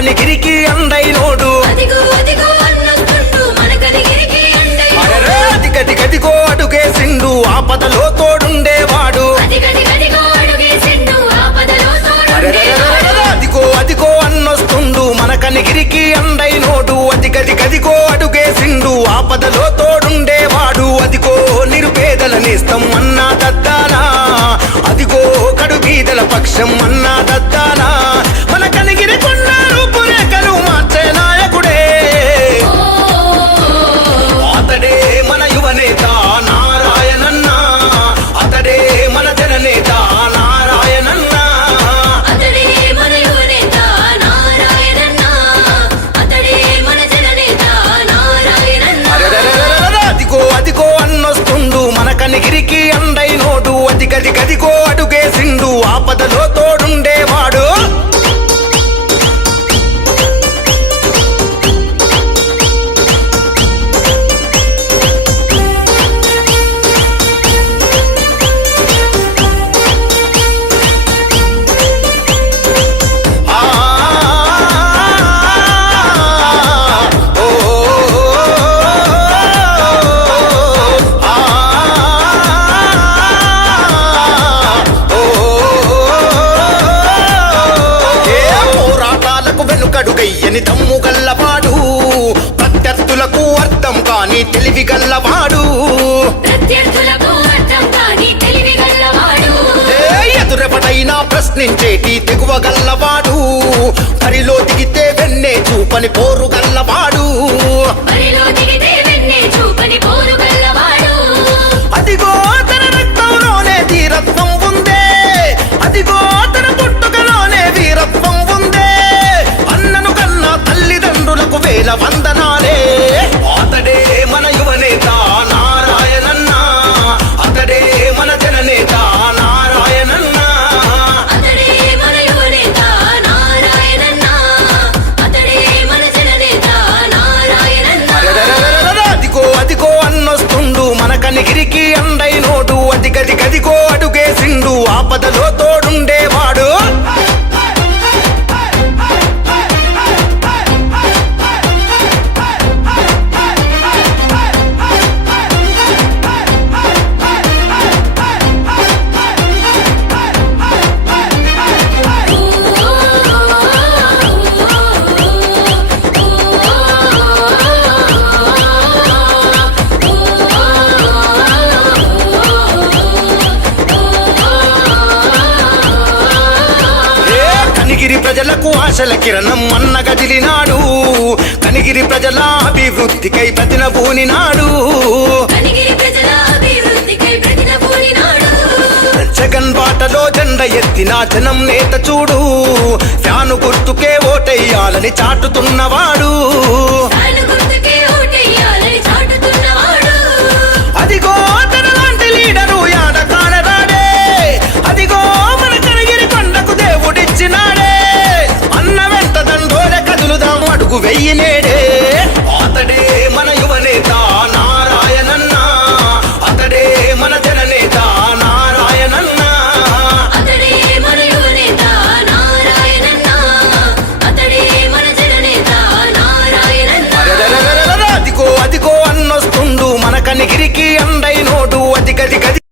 కనిగిరికి అండైనోడు అదిగదిగదిగో అడుగేసిండు ఆపదలో తోడుండేవాడు అదిగో అదిగో అన్నొస్తుండు మన కనిగిరికి అండైనోడు అదిగదిగదిగో అడుగేసిండు ఆపదలో తోడుండేవాడు అదిగో నిరుపేదల నేస్తం అన్నా దద్దానా అదిగో కడుగీదల పక్షం అన్నా దద్దానా మన కనిగిరి కొన్నారు కనిగిరికి అండైనోడు అదిగదిగదిగో అడుగేసిండు ఆపదలో తోడుండేవాడు వెనుకడుగయ్యని దమ్ము గల్లవాడు ప్రత్యర్థులకు అర్థం కాని తెలివి గల్లవాడు ఎదురెవడైనా ప్రశ్నించేటి తెగువ గల్లవాడు బరిలో దిగితే వెన్నే చూపని పోరు గల్లవాడు అదిగో తన రక్తంలోనే ధీరత్వం ఉందే అదిగో తన పుట్టుకలోనే వీరత్వం ఉందే అన్నను కన్నా తల్లిదండ్రులకు వేల వందనాలే అతడే మన యువనేత నారాయణన్న అతడే మన జననేత నారాయణన్న అదిగో అదిగో అన్నొస్తుండు మన కనిగిరికి అండైనోడు అదిగదిగదిగో అడుగేసిండు ఆపదలో తోడుండేవాడు ప్రజలకు ఆశల కిరణం అన్న గదిలినాడు కనిగిరి ప్రజల అభివృద్ధికై ప్రతినబూనినాడు జగన్ బాటలో జెండ ఎత్తిన జనం నేత చూడు ఫ్యాను గుర్తుకే ఓటెయ్యాలని చాటుతున్నవాడు అదిగో తనలాంటి లీడరు యాడ కానరాడే అదిగో మన కనిగిరి కొండకు దేవుడిచ్చినాడే అన్న వెంట దండోర కదులుదాం అడుగు వెయ్యి నేడే అతడే మన యువనేత నారాయణన్న అతడే మన జననేత నారాయణన్న అదిగో అదిగో అన్నొస్తుండు మన కనిగిరికి అండైనోడు అదిగదిగది